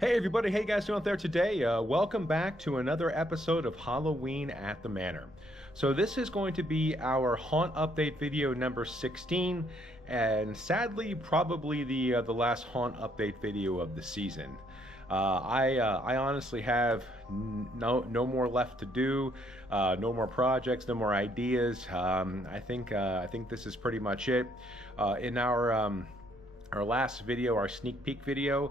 Hey everybody, hey guys doing out there today? Welcome back to another episode of Halloween at the Manor. So this is going to be our haunt update video number 16, and sadly probably the last haunt update video of the season. I honestly have no more left to do, no more projects, no more ideas. I think this is pretty much it. In our last video, our sneak peek video,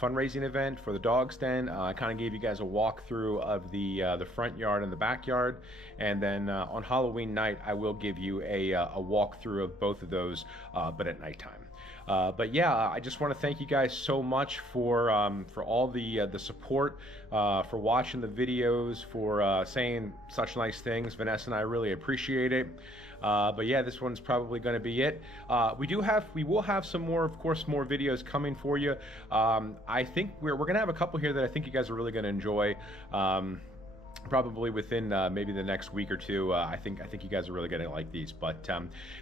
fundraising event for the dog's den, I kind of gave you guys a walkthrough of the front yard and the backyard, and then on Halloween night I will give you a walkthrough of both of those, but at nighttime. But yeah, I just want to thank you guys so much for all the support, for watching the videos, for saying such nice things. Vanessa and I really appreciate it. But yeah, this one's probably going to be it. We will have some more, of course, more videos coming for you. I think we're going to have a couple here that I think you guys are really going to enjoy. Probably within maybe the next week or two. I think you guys are really going to like these. But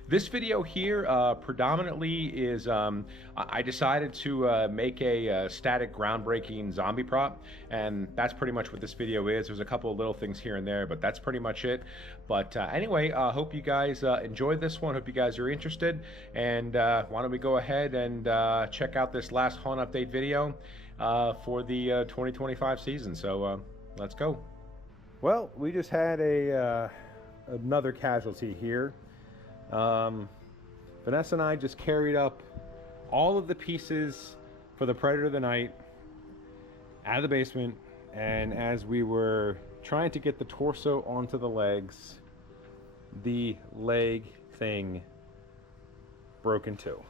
this video here predominantly is I decided to make a static groundbreaking zombie prop, and that's pretty much what this video is. There's a couple of little things here and there, but that's pretty much it. But anyway, hope you guys enjoyed this one. Hope you guys are interested, and why don't we go ahead and check out this last haunt update video for the 2025 season. So let's go. Well, we just had another casualty here. Vanessa and I just carried up all of the pieces for the Predator of the Night out of the basement, and as we were trying to get the torso onto the legs, the leg thing broke in two.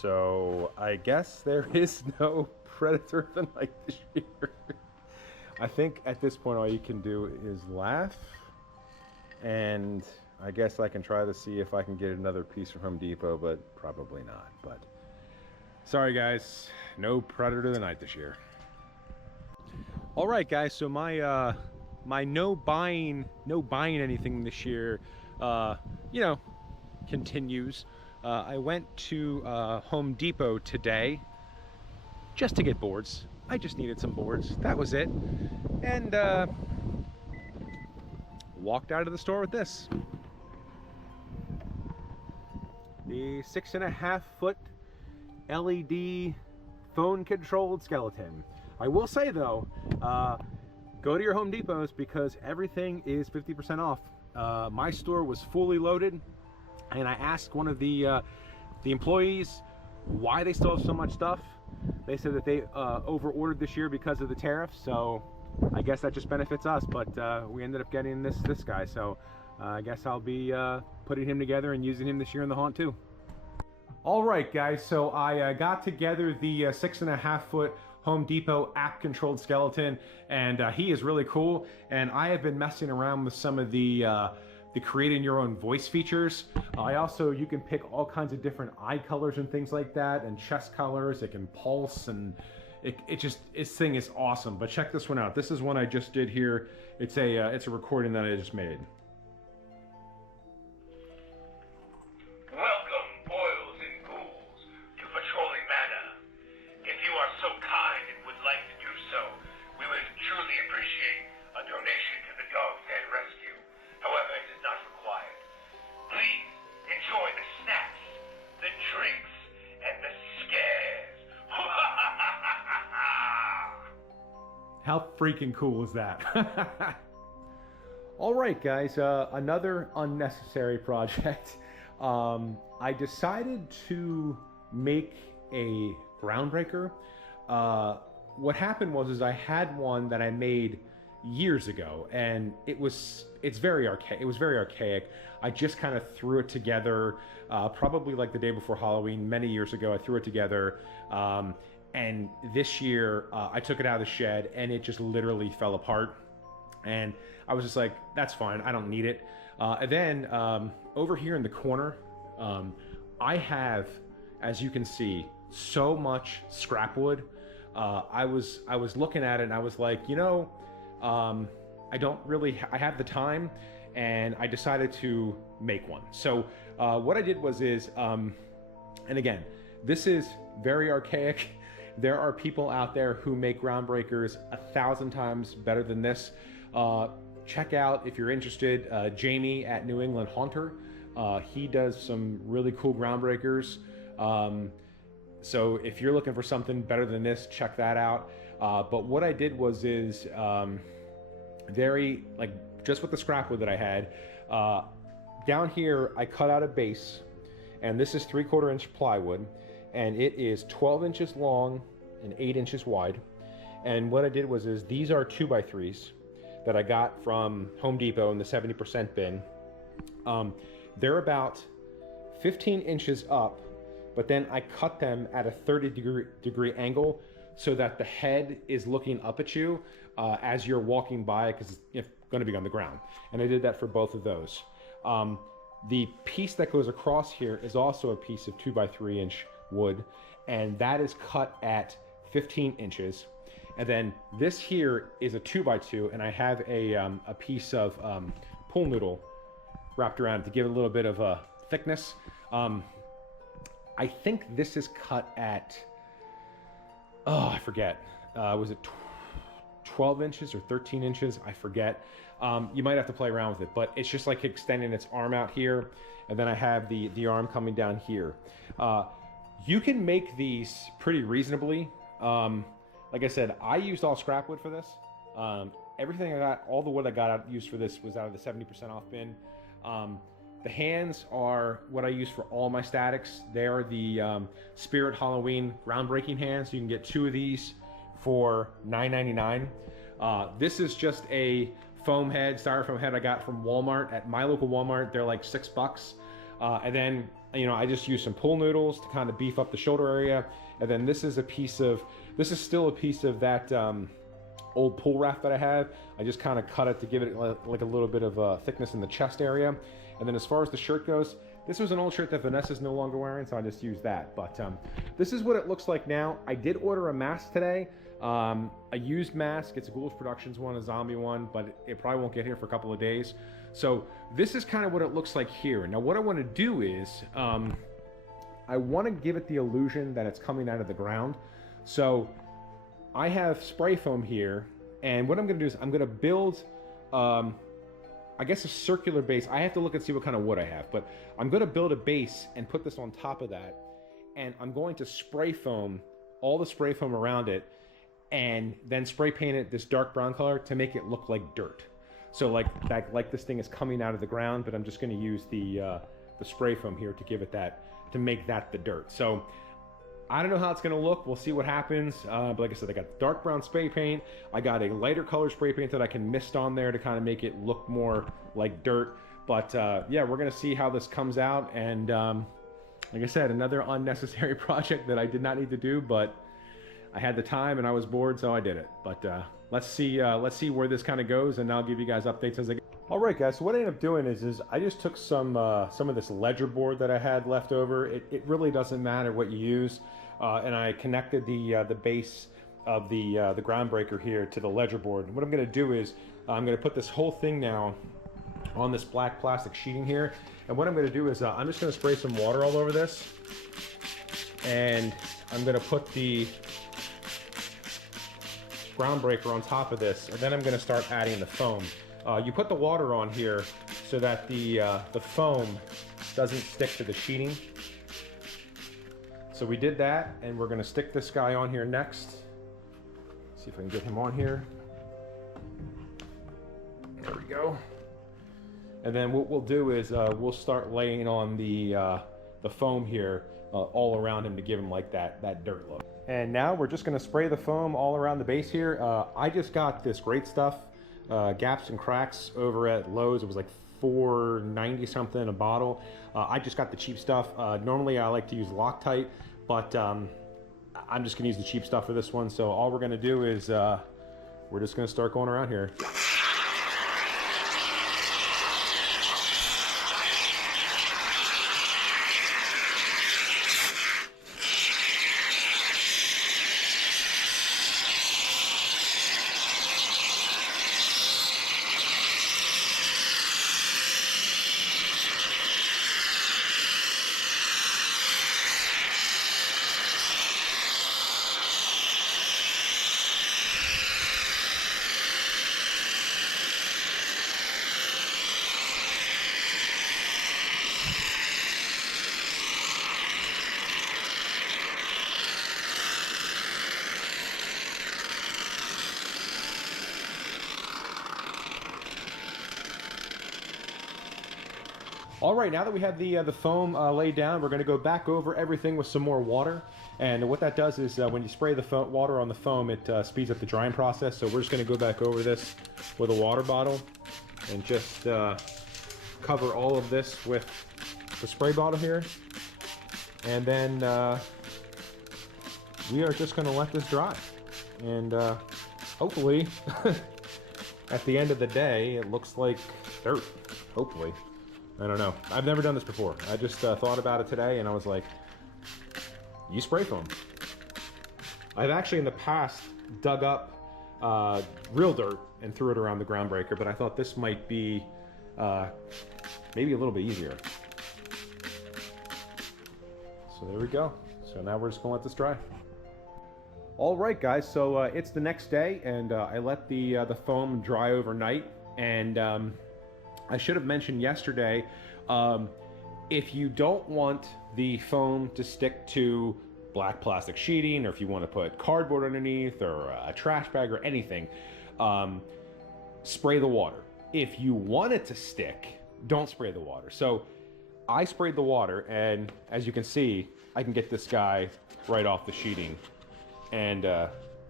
So I guess there is no Predator of the Night this year. I think at this point all you can do is laugh, and I guess I can try to see if I can get another piece from Home Depot, but probably not. But sorry guys, no Predator of the Night this year. All right guys, so my my no buying anything this year continues. I went to Home Depot today just to get boards. I just needed some boards, that was it. And walked out of the store with this. The 6.5 foot LED phone controlled skeleton. I will say though, go to your Home Depots because everything is 50% off. My store was fully loaded, and I asked one of the employees why they still have so much stuff. They said that they over-ordered this year because of the tariffs, so I guess that just benefits us. But we ended up getting this guy, so I guess I'll be putting him together and using him this year in the haunt too. All right, guys, so I got together the 6.5 foot Home Depot app-controlled skeleton, and he is really cool. And I have been messing around with some of the creating your own voice features. You can pick all kinds of different eye colors and things like that, and chest colors. It can pulse, and this thing is awesome. But check this one out. This is one I just did here. It's a recording that I just made. Welcome, boils and ghouls, to Patrolling Manor. If you are so kind and would like to do so, we would truly appreciate a donation to the Dog's Den Rescue. However, it is not required. Please enjoy the snacks, the drinks, and the scares. How freaking cool is that? All right, guys, another unnecessary project. I decided to make a Groundbreaker. What happened was I had one that I made years ago, and it's very archaic. It was very archaic. I just kind of threw it together, probably like the day before Halloween, many years ago. I threw it together, and this year I took it out of the shed, and it just literally fell apart. And I was just like, that's fine, I don't need it. And then over here in the corner, I have, as you can see, so much scrap wood. I was looking at it, and I was like, I have the time, and I decided to make one. So what I did was and again, this is very archaic, There are people out there who make Groundbreakers 1,000 times better than this. Check out, if you're interested, Jamie at New England Haunter. He does some really cool Groundbreakers. So if you're looking for something better than this, check that out. But what I did was very, like, just with the scrap wood that I had, down here I cut out a base, and this is 3/4 inch plywood, and it is 12 inches long and 8 inches wide. And what I did was these are 2x3s that I got from Home Depot in the 70% bin. They're about 15 inches up, but then I cut them at a 30-degree angle so that the head is looking up at you as you're walking by, because it's going to be on the ground. And I did that for both of those. The piece that goes across here is also a piece of 2x3 inch wood, and that is cut at 15 inches. And then this here is a 2x2, and I have a piece of pool noodle wrapped around it to give it a little bit of a thickness. I think this is cut at, I forget, was it 12 inches or 13 inches? I forget. You might have to play around with it, but it's just like extending its arm out here, and then I have the arm coming down here. You can make these pretty reasonably. Like I said, I used all scrap wood for this. Everything I got, all the wood I got used for this was out of the 70% off bin. The hands are what I use for all my statics. They are the Spirit Halloween groundbreaking hands. You can get 2 of these for $9.99. This is just a foam head, styrofoam head I got from Walmart. At my local Walmart, they're like $6. And then, you know, I just use some pool noodles to kind of beef up the shoulder area. And then this is still a piece of that old pool raft that I have. I just kind of cut it to give it like a little bit of thickness in the chest area. And then as far as the shirt goes, this was an old shirt that Vanessa's no longer wearing, so I just used that. But this is what it looks like now. I did order a mask today, a used mask. It's a Ghoulish Productions one, a zombie one, but it probably won't get here for a couple of days. So this is kind of what it looks like here. Now what I want to do is, I want to give it the illusion that it's coming out of the ground. So I have spray foam here, and what I'm going to do is I'm going to build, I guess, a circular base. I have to look and see what kind of wood I have, but I'm going to build a base and put this on top of that, and I'm going to spray foam all the spray foam around it, and then spray paint it this dark brown color to make it look like dirt. So like this thing is coming out of the ground, but I'm just going to use the spray foam here to give it that, to make that the dirt. So I don't know how it's going to look. We'll see what happens. But like I said, I got dark brown spray paint. I got a lighter color spray paint that I can mist on there to kind of make it look more like dirt. But yeah, we're going to see how this comes out. And like I said, another unnecessary project that I did not need to do, but I had the time and I was bored, so I did it. But let's see where this kind of goes, and I'll give you guys updates as I go. All right, guys, so what I ended up doing is I just took some of this ledger board that I had left over. It really doesn't matter what you use. And I connected the base of the Groundbreaker here to the ledger board. What I'm going to do is I'm going to put this whole thing now on this black plastic sheeting here. And what I'm going to do is I'm just going to spray some water all over this. And I'm going to put the Groundbreaker on top of this, and then I'm going to start adding the foam. You put the water on here so that the foam doesn't stick to the sheeting. So we did that, and we're going to stick this guy on here next. See if I can get him on here. There we go. And then what we'll do is we'll start laying on the foam here all around him to give him like that dirt look. And now we're just going to spray the foam all around the base here. I just got this great stuff, Gaps and Cracks, over at Lowe's. It was like $4.90 something a bottle. I just got the cheap stuff. Normally I like to use Loctite, but I'm just going to use the cheap stuff for this one. So all we're going to do is we're just going to start going around here. All right, now that we have the foam laid down, we're going to go back over everything with some more water. And what that does is when you spray the water on the foam, it speeds up the drying process. So we're just going to go back over this with a water bottle and just cover all of this with the spray bottle here. And then we are just going to let this dry. And hopefully, at the end of the day, it looks like dirt. Hopefully. I don't know. I've never done this before. I just thought about it today and I was like, use spray foam. I've actually in the past dug up real dirt and threw it around the Groundbreaker, but I thought this might be maybe a little bit easier. So there we go. So now we're just gonna let this dry. All right, guys, so it's the next day and I let the foam dry overnight, and I should have mentioned yesterday, if you don't want the foam to stick to black plastic sheeting, or if you want to put cardboard underneath or a trash bag or anything, spray the water. If you want it to stick, don't spray the water. So I sprayed the water, and as you can see, I can get this guy right off the sheeting, and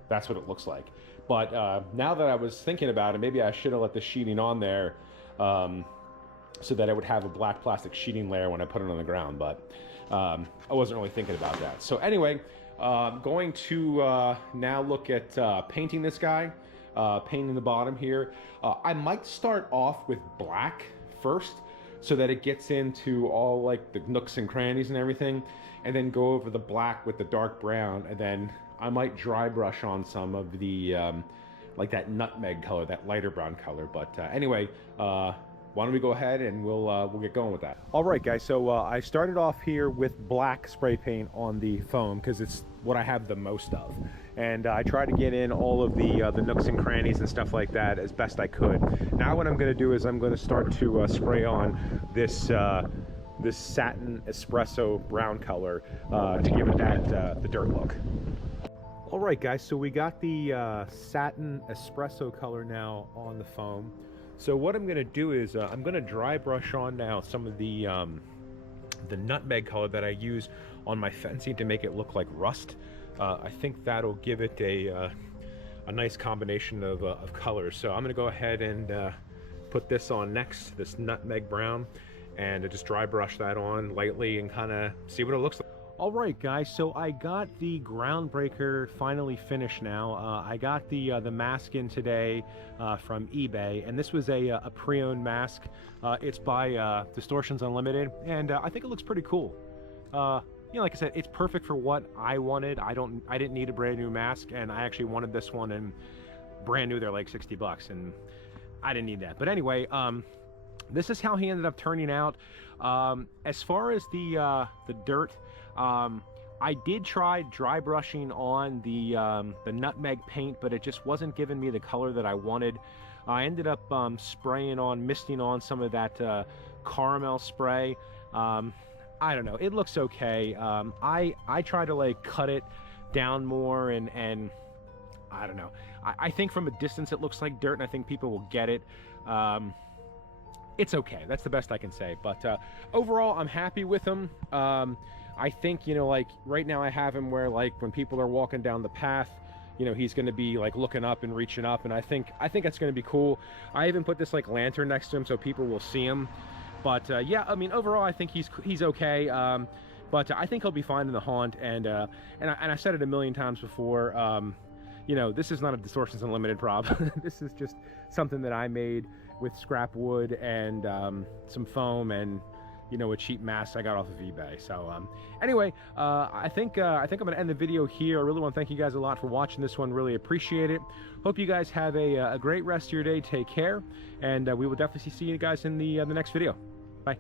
that's what it looks like. But now that I was thinking about it, maybe I should have let the sheeting on there so that I would have a black plastic sheeting layer when I put it on the ground, but I wasn't really thinking about that. So anyway, I'm going to now look at painting this guy, painting the bottom here. I might start off with black first so that it gets into all like the nooks and crannies and everything, and then go over the black with the dark brown, and then I might dry brush on some of the like that nutmeg color, that lighter brown color. But anyway, why don't we go ahead and we'll get going with that. All right, guys, so I started off here with black spray paint on the foam because it's what I have the most of, and I try to get in all of the nooks and crannies and stuff like that as best I could. Now what I'm going to do is I'm going to start to spray on this this satin espresso brown color to give it that the dirt look. All right, guys, so we got the satin espresso color now on the foam. So what I'm going to do is I'm going to dry brush on now some of the nutmeg color that I use on my fencing to make it look like rust. I think that'll give it a nice combination of colors. So I'm going to go ahead and put this on next, this nutmeg brown, and just dry brush that on lightly and kind of see what it looks like. All right, guys, so I got the Groundbreaker finally finished now. I got the mask in today from eBay, and this was a pre-owned mask. It's by Distortions Unlimited, and I think it looks pretty cool. You know, like I said, it's perfect for what I wanted. I didn't need a brand new mask, and I actually wanted this one, and brand new, they're like 60 bucks, and I didn't need that. But anyway, this is how he ended up turning out. As far as the dirt, I did try dry brushing on the nutmeg paint, but it just wasn't giving me the color that I wanted. I ended up misting on some of that caramel spray. I don't know, it looks okay. I try to like cut it down more, and I don't know. I think from a distance it looks like dirt, and I think people will get it. It's okay, that's the best I can say. But overall, I'm happy with him. I think, you know, like right now I have him where like when people are walking down the path, you know, he's going to be like looking up and reaching up, and I think that's going to be cool. I even put this like lantern next to him so people will see him. But yeah, I mean, overall I think he's okay. But I think he'll be fine in the haunt, and I said it a million times before. You know, this is not a Distortions Unlimited prop. This is just something that I made with scrap wood and some foam and, you know, a cheap mask I got off of eBay. So anyway, I think I'm gonna end the video here. I really want to thank you guys a lot for watching this one. Really appreciate it. Hope you guys have a great rest of your day. Take care, and we will definitely see you guys in the next video. Bye.